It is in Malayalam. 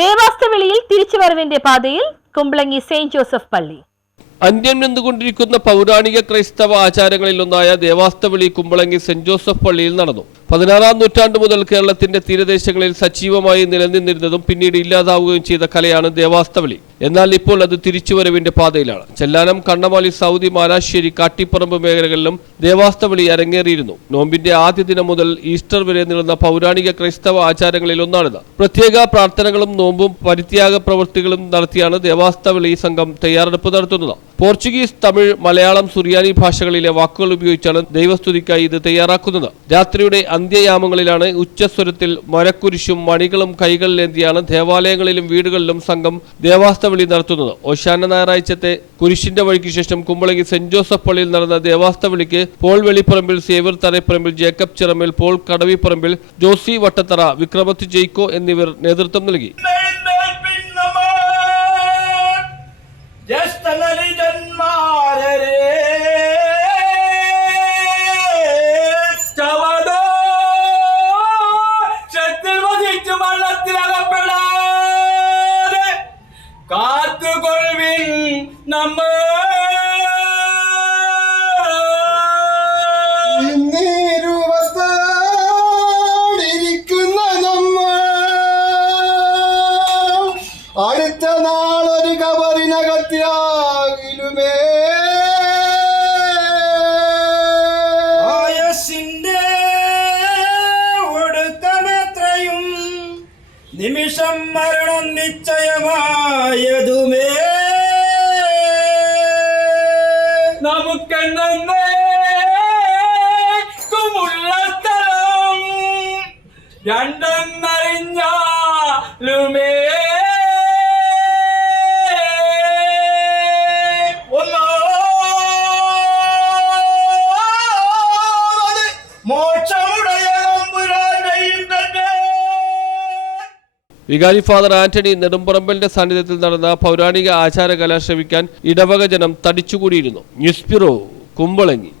ദേവാസ്തവിളിയിൽ തിരിച്ചുവരവിന്റെ പാതയിൽ കുമ്പളങ്ങി സെയിന്റ് ജോസഫ് പള്ളി. അന്യം നിന്നുകൊണ്ടിരിക്കുന്ന പൗരാണിക ക്രൈസ്തവ ആചാരങ്ങളിലൊന്നായ ദേവാസ്തവിളി കുമ്പളങ്ങി സെന്റ് ജോസഫ് പള്ളിയിൽ നടന്നു. പതിനാറാം നൂറ്റാണ്ട് മുതൽ കേരളത്തിന്റെ തീരദേശങ്ങളിൽ സജീവമായി നിലനിന്നിരുന്നതും പിന്നീട് ഇല്ലാതാവുകയും ചെയ്ത കലയാണ് ദേവാസ്തവിളി. എന്നാൽ ഇപ്പോൾ അത് തിരിച്ചുവരവിന്റെ പാതയിലാണ്. ചെല്ലാനം കണ്ണമാലി സൗദി മാലാശ്ശേരി കാട്ടിപ്പറമ്പ് മേഖലകളിലും ദേവാസ്തവളി അരങ്ങേറിയിരുന്നു. നോമ്പിന്റെ ആദ്യ ദിനം മുതൽ ഈസ്റ്റർ വരെ നീളുന്ന പൗരാണിക ക്രൈസ്തവ ആചാരങ്ങളിൽ ഒന്നാണിത്. പ്രത്യേക പ്രാർത്ഥനകളും നോമ്പും പരിത്യാഗ പ്രവൃത്തികളും നടത്തിയാണ് ദേവാസ്തവളി സംഘം തയ്യാറെടുപ്പ് നടത്തുന്നത്. പോർച്ചുഗീസ് തമിഴ് മലയാളം സുറിയാനി ഭാഷകളിലെ വാക്കുകൾ ഉപയോഗിച്ചാണ് ദൈവസ്തുതിക്കായി ഇത് തയ്യാറാക്കുന്നത്. രാത്രിയുടെ അന്ത്യയാമങ്ങളിലാണ് ഉച്ചസ്വരത്തിൽ മരക്കുരിശും മണികളും കൈകളിലേന്തിയാണ് ദേവാലയങ്ങളിലും വീടുകളിലും സംഘം ദേവാസ്തവിളി നടത്തുന്നത്. ഓശാന ഞായറാഴ്ചത്തെ കുരിശിന്റെ വഴിക്ക് ശേഷം കുമ്പളങ്ങി സെന്റ് ജോസഫ് പള്ളിയിൽ നടന്ന ദേവാസ്തവിളിക്ക് Paul Velipparambil Xavier Tharayapparambil Jacob Chirambil Paul Kadavipparambil Josy Vattathara Vikramath Jaiko എന്നിവർ നേതൃത്വം നൽകി. നമ്മ ഇന്നിരുപത്താടിരിക്കുന്ന നമ്മൾ. അടുത്ത നാളൊരു കബറിനകത്തിയാകിലുമേ ആയസിന്റെ ഒടുക്കമെത്രയും നിമിഷം മരണം നിശ്ചയമായതുമേ നമുക്കെന്നേക്കുമുള്ള സ്ഥലം രണ്ടെന്നറിഞ്ഞാലുമേ. ഒന്നാമത് വികാരി ഫാദർ ആന്റണി നെടുമ്പറമ്പലിന്റെ സാന്നിധ്യത്തിൽ നടന്ന പൗരാണിക ആചാരകല ശ്രവിക്കാൻ ഇടവക ജനം തടിച്ചുകൂടിയിരുന്നു. News bureau Kumbalangi.